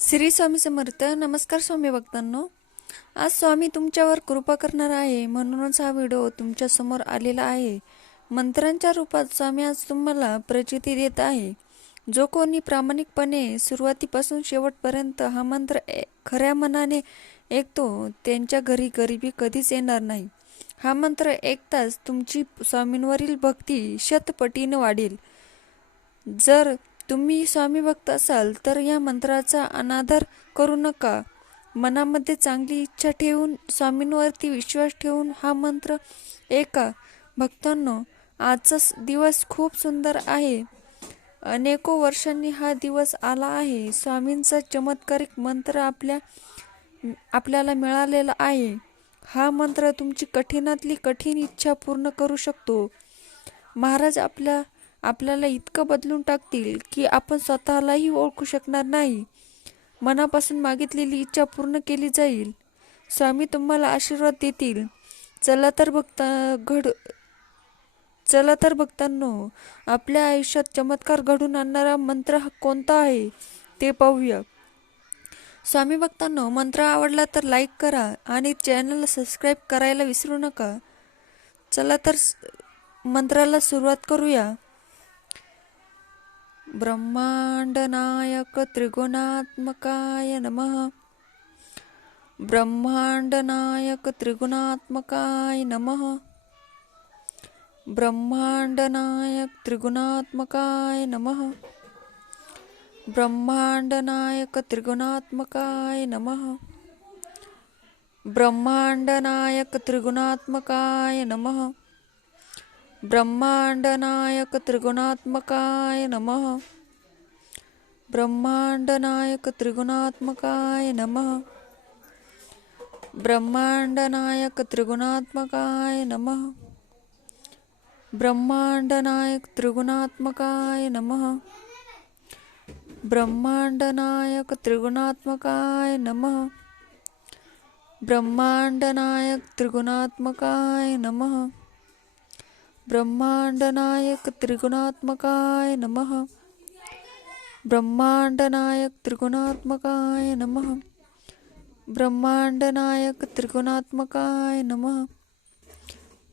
श्री स्वामी समर्थ नमस्कार स्वामी भक्तांनो. आज स्वामी तुमच्यावर कृपा करणार आहे. म्हणूनच हा व्हिडिओ तुमच्यासमोर आलेला आहे. मंत्रांच्या रूपात स्वामी आज तुम्हाला प्रचिती देत आहे. जो कोणी प्रामाणिकपणे सुरुवातीपासून शेवटपर्यंत हा मंत्र ए- खऱ्या मनाने ऐकतो त्यांच्या घरी गरिबी कधीच येणार नाही. हा मंत्र ऐकताच तुमची स्वामींवरील भक्ती शतपटीनं वाढेल. जर तुम्ही स्वामी भक्त असाल तर या मंत्राचा अनादर करू नका. मनामध्ये चांगली इच्छा ठेवून स्वामींवरती विश्वास ठेवून हा मंत्र ऐका. भक्तांनो आजचा दिवस खूप सुंदर आहे. अनेको वर्षांनी हा दिवस आला आहे. स्वामींचा चमत्कारिक मंत्र आपल्या आपल्याला मिळालेला आहे. हा मंत्र तुमची कठीणातली कठीण इच्छा पूर्ण करू शकतो. महाराज आपल्या आपल्याला इतकं बदलून टाकतील की आपण स्वतःलाही ओळखू शकणार नाही. मनापासून मागितलेली इच्छा पूर्ण केली जाईल. स्वामी तुम्हाला आशीर्वाद देतील. चला तर बघता घड चला तर बघतांनो आपल्या आयुष्यात चमत्कार घडून आणणारा मंत्र हा कोणता आहे ते पाहूया. स्वामी भक्तांनो मंत्र आवडला तर लाईक करा आणि चॅनलला सबस्क्राईब करायला विसरू नका. चला तर मंत्राला सुरुवात करूया. ण्डनायक त्रिगुणात्मकाय नमः। ब्रह्माण्डनायकत्रिगुणात्मकाय नमः। ब्रह्माण्डनायकत्रिगुणात्मकाय नमः। ब्रह्माण्डनायकत्रिगुणात्मकाय नमः। ब्रह्माण्डनायकत्रिगुणात्मकाय नमः। ब्रह्मांडनायक त्रिगुणात्मकाय नमः। ब्रह्मांडनायक त्रिगुणात्मकाय नमः। ब्रह्मांडनायक त्रिगुणात्मकाय नमः। ब्रह्मांडनायक त्रिगुणात्मकाय नमः। ब्रह्मांडनायक त्रिगुणात्मकाय नमः। ब्रह्मांडनायक त्रिगुणात्मकाय नमः। ब्रह्मांडनायक त्रिगुणात्मकाय नमः। ब्रह्मांडनायक त्रिगुणात्मकाय नमः। ब्रह्मांडनायक त्रिगुणात्मकाय नमः।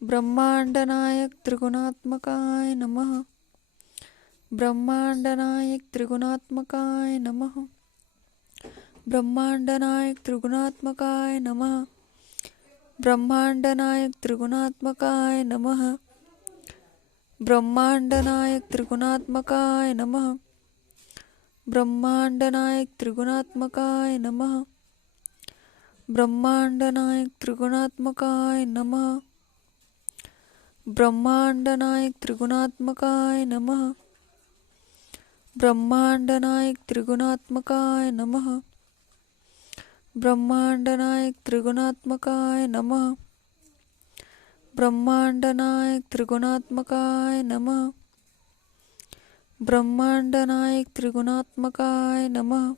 ब्रह्मांडनायक त्रिगुणात्मकाय नमः। ब्रह्मांडनायक त्रिगुणात्मकाय नमः। ब्रह्मांडनायक त्रिगुणात्मकाय नमः। ब्रह्मांडनायक त्रिगुणात्मकाय नमः। ब्रह्मांडनायक त्रिगुणात्मकाय नमः। ब्रह्मांडनायक त्रिगुणात्मकाय नमः। ब्रह्मांडनायक त्रिगुणात्मकाय नमः। ब्रह्मांडनायक त्रिगुणात्मकाय नमः। ब्रह्मांडनायक त्रिगुणात्मकाय नमः। ब्रह्मांडनायक त्रिगुणात्मकाय नमः। ब्रह्मांडनायक त्रिगुणात्मकाय नमः। ब्रह्मांडनायक त्रिगुणात्मकाय नमः।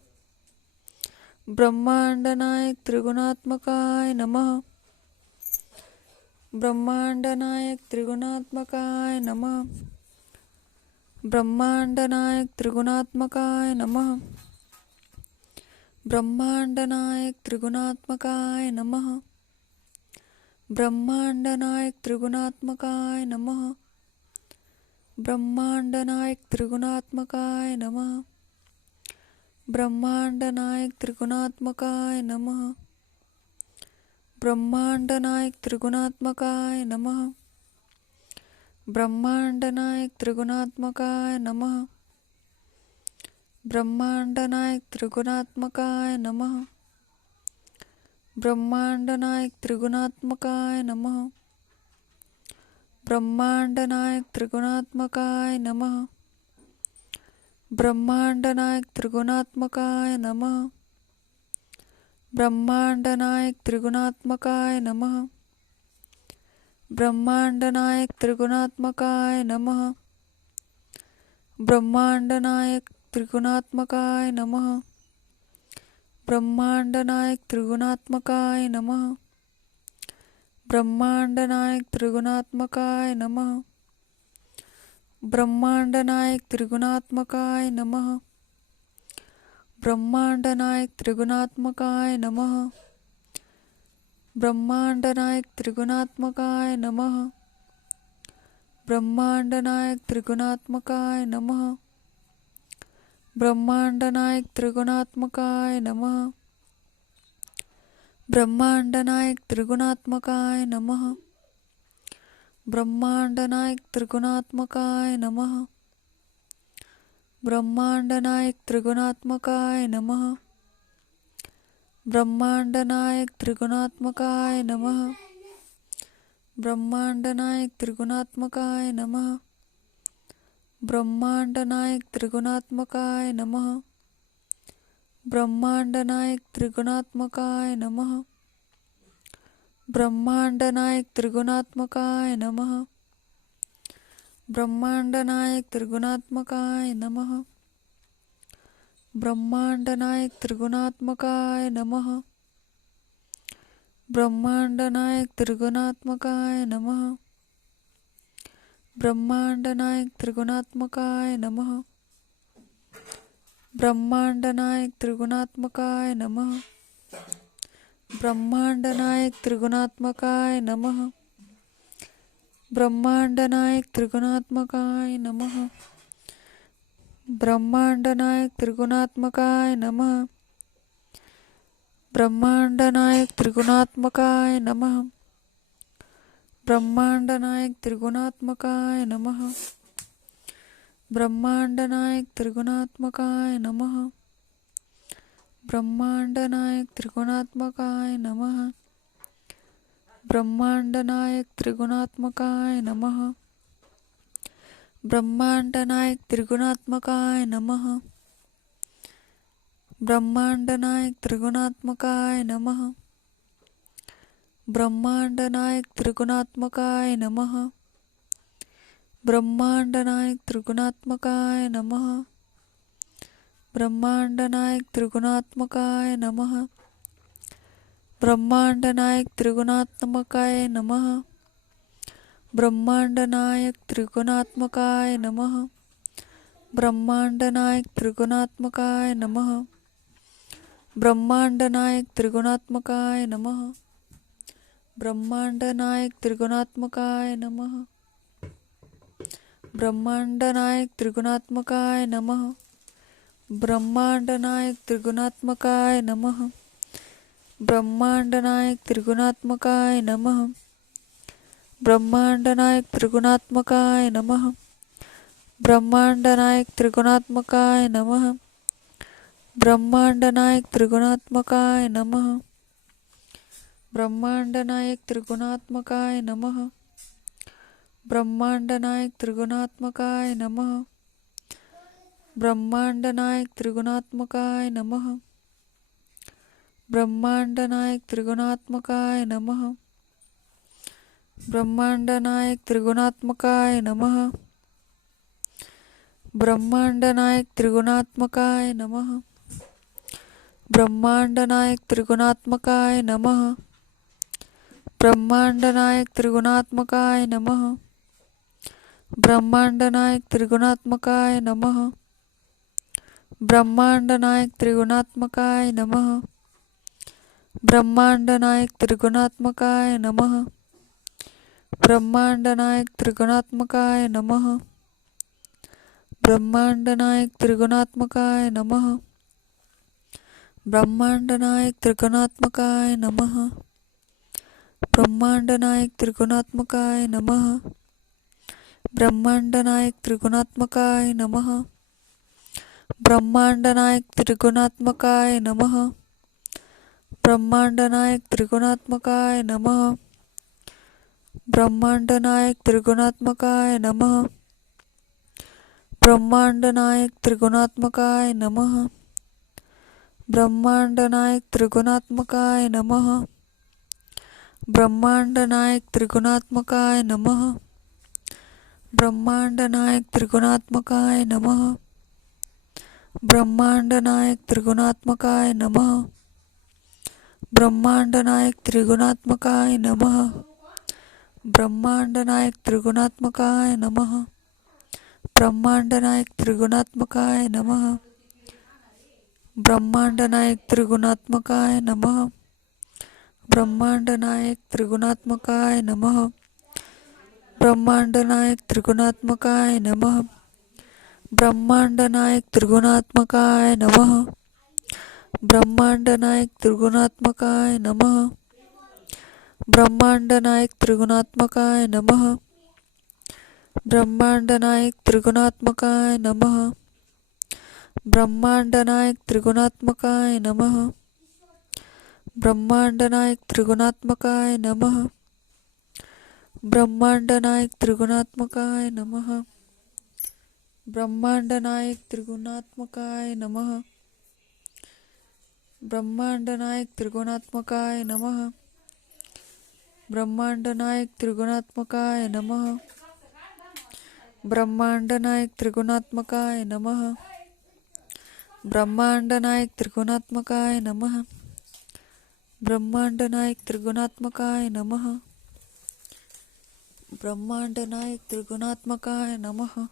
ब्रह्मांडनायक त्रिगुणात्मकाय नमः। ब्रह्मांडनायक त्रिगुणात्मकाय नमः। ब्रह्मांडनायक त्रिगुणात्मकाय नमः। ब्रह्मांडनायक त्रिगुणात्मकाय नमः। ब्रह्मांड नायक त्रिगुणात्मकाय नमः। ब्रह्मांड नायक त्रिगुणात्मकाय नमः। ब्रह्मांड नायक त्रिगुणात्मकाय नमः। ब्रह्मांड नायक त्रिगुणात्मकाय नमः। ब्रह्मांड नायक त्रिगुणात्मकाय नमः। ब्रह्मांड नायक त्रिगुणात्मकाय नमः। ब्रह्मांड नायक त्रिगुणात्मकाय नमः। ब्रह्मांड नायक त्रिगुणात्मकाय नमः। ब्रह्मांड नायक त्रिगुणात्मकाय नमः। ब्रह्मांड नायक त्रिगुणात्मकाय नमः। ब्रह्मांड नायक त्रिगुणात्मकाय नमः। ब्रह्मांड नायक त्रिगुणात्मकाय नमः। ब्रह्मांडनायक त्रिगुणात्मकाय नमः। ब्रह्मांडनायक त्रिगुणात्मकाय नमः। ब्रह्मांडनायक त्रिगुणात्मकाय नमः। ब्रह्मांड नायक त्रिगुणात्मकाय नमः। ब्रह्मांड नायक त्रिगुणात्मकाय नमः। ब्रह्मांड नायक त्रिगुणात्मकाय नमः। ब्रह्मांड नायक त्रिगुणात्मकाय नमः। ब्रह्मांड नायक त्रिगुणात्मकाय नमः। ब्रह्मांड नायक त्रिगुणात्मकाय नमः। ब्रह्मांड नायक त्रिगुणात्मकाय नमः। ब्रह्मांड नायक त्रिगुणात्मकाय नमः। ब्रह्मांड नायक त्रिगुणात्मकाय नमः। ब्रह्मांडनायक त्रिगुणात्मकाय नमः। ब्रह्मांडनायक त्रिगुणात्मकाय नमः। ब्रह्मांडनायक त्रिगुणात्मकाय नमः। ब्रह्मांडनायक त्रिगुणात्मकाय नमः। ब्रह्मांडनायक त्रिगुणात्मकाय नमः। ब्रह्मांडनायक त्रिगुणात्मकाय नमः। ब्रह्मांडनायक त्रिगुणात्मकाय नमः। ब्रह्मांडनायक त्रिगुणात्मकाय नमः। ब्रह्मांडनायक त्रिगुणात्मकाय नमः। ब्रह्मांडनायक त्रिगुणात्मकाय नमः। ब्रह्मांडनायक त्रिगुणात्मकाय नमः। ब्रह्मांडनायक त्रिगुणात्मकाय नमः। ब्रह्मांड नायक त्रिगुणात्मकाय नमः। ब्रह्मांड नायक त्रिगुणात्मकाय नमः। ब्रह्मांड नायक त्रिगुणात्मकाय नमः। ब्रह्मांड नायक त्रिगुणात्मकाय नमः। ब्रह्मांड नायक त्रिगुणात्मकाय नमः। ब्रह्मांड नायक त्रिगुणात्मकाय नमः। ब्रह्मांड नायक त्रिगुणात्मकाय नमः। ब्रह्मांड नायक त्रिगुणात्मकाय नमः। ब्रह्मांड नायक त्रिगुणात्मकाय नमः। ब्रह्मांड नायक त्रिगुणात्मकाय नमः। ब्रह्मांड नायक त्रिगुणात्मकाय नमः। ब्रह्मांड नायक त्रिगुणात्मकाय नमः। ब्रह्मांड नायक त्रिगुणात्मकाय नमः। ब्रह्मांड नायक त्रिगुणात्मकाय नमः। ब्रह्मांड नायक त्रिगुणात्मकाय नमः। ब्रह्मांड नायक त्रिगुणात्मकाय नमः। ब्रह्मांड नायक त्रिगुणात्मकाय नमः। ब्रह्मांड नायक त्रिगुणात्मकाय नमः। ब्रह्मांड नायक त्रिगुणात्मकाय नमः। ब्रह्मांड नायक त्रिगुणात्मकाय नमः। ब्रह्मांडनायक त्रिगुणात्मकाय नमः। ब्रह्मांडनायक त्रिगुणात्मकाय नमः। ब्रह्मांडनायक त्रिगुणात्मकाय नमः। ब्रह्मांडनायक त्रिगुणात्मकाय नमः। ब्रह्मांडनायक त्रिगुणात्मकाय नमः। ब्रह्मांडनायक त्रिगुणात्मकाय नमः। ब्रह्मांडनायक त्रिगुणात्मकाय नमः। ब्रह्मांडनायक त्रिगुणात्मकाय नम. ब्रह्मांडनायक त्रिगुणात्मकाय नम. ब्रह्मांडनायक त्रिगुणात्मकाय नम. ब्रह्मांडनायक त्रिगुणात्मकाय नम. ब्रह्मांडनायक त्रिगुणात्मकाय नम. ब्रह्मांडनायक त्रिगुणात्मकाय नम. ब्रह्मांडनायक त्रिगुणात्मकाय नमः. ब्रह्मांड नायक त्रिगुणात्मकाय नमः। ब्रह्मांड नायक त्रिगुणात्मकाय नमः। ब्रह्मांड नायक त्रिगुणात्मकाय नमः। ब्रह्मांड नायक त्रिगुणात्मकाय नमः। ब्रह्मांड नायक त्रिगुणात्मकाय नमः। ब्रह्मांड नायक त्रिगुणात्मकाय नमः। ब्रह्मांड नायक त्रिगुणात्मकाय नमः। ब्रह्मांड नायक त्रिगुणात्मकाय नमः। ब्रह्मांड नायक त्रिगुणात्मकाय नमः। ब्रह्मांड नायक त्रिगुणात्मकाय नमः। ब्रह्मांड नायक त्रिगुणात्मकाय नमः। ब्रह्मांड नायक त्रिगुणात्मकाय नमः। ब्रह्मांड नायक त्रिगुणात्मकाय नमः। ब्रह्मांड नायक त्रिगुणात्मकाय नमः। ब्रह्माण्डनायक त्रिगुणात्मकाय नमः। ब्रह्मांडनायक त्रिगुणात्मकाय नमः। ब्रह्मांडनायक त्रिगुणात्मकाय नमः। ब्रह्मांडनायक त्रिगुणात्मकाय नमः। ब्रह्माण्डनायक त्रिगुणात्मकाय नमः। ब्रह्माण्डनायक त्रिगुणात्मकाय नमः। ब्रह्माण्डनायक त्रिगुणात्मकाय नमः। ब्रह्मांड ब्रह्मांडनायक त्रिगुणात्मकाय नमः। ब्रह्मांडनायक त्रिगुणात्मकाय नमः। ब्रह्मांडनायक त्रिगुणात्मकाय नमः। ब्रह्मांडनायक त्रिगुणात्मकाय ब्रह्मांड नायक त्रिगुणात्मकाय नमः। ब्रह्मांडनायक त्रिगुणात्मकाय नमः। ब्रह्मांडनायक त्रिगुणात्मकाय नमः। ब्रह्मांड नायक त्रिगुणात्मकाय नमः। ब्रह्मांड नायक त्रिगुणात्मकाय नमः।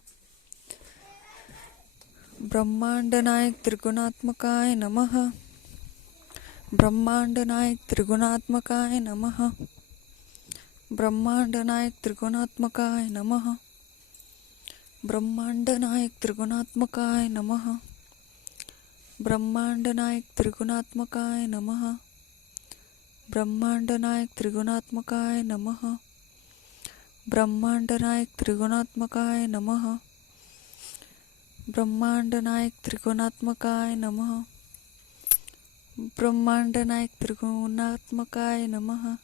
ब्रह्मांड नायक त्रिगुणात्मकाय नमः। ब्रह्मांड नायक त्रिगुणात्मकाय नमः। ब्रह्मांड नायक त्रिगुणात्मकाय नमः। ब्रह्मांड नायक त्रिगुणात्मकाय नमः। ब्रह्मांड नायक त्रिगुणात्मकाय नमः। ब्रह्माण्डनायक त्रिगुणात्मकाय नमः। ब्रह्माण्डनायक त्रिगुणात्मकाय नमः। ब्रह्माण्डनायक त्रिगुणात्मकाय नमः। ब्रह्माण्डनायक त्रिगुणात्मकाय नमः।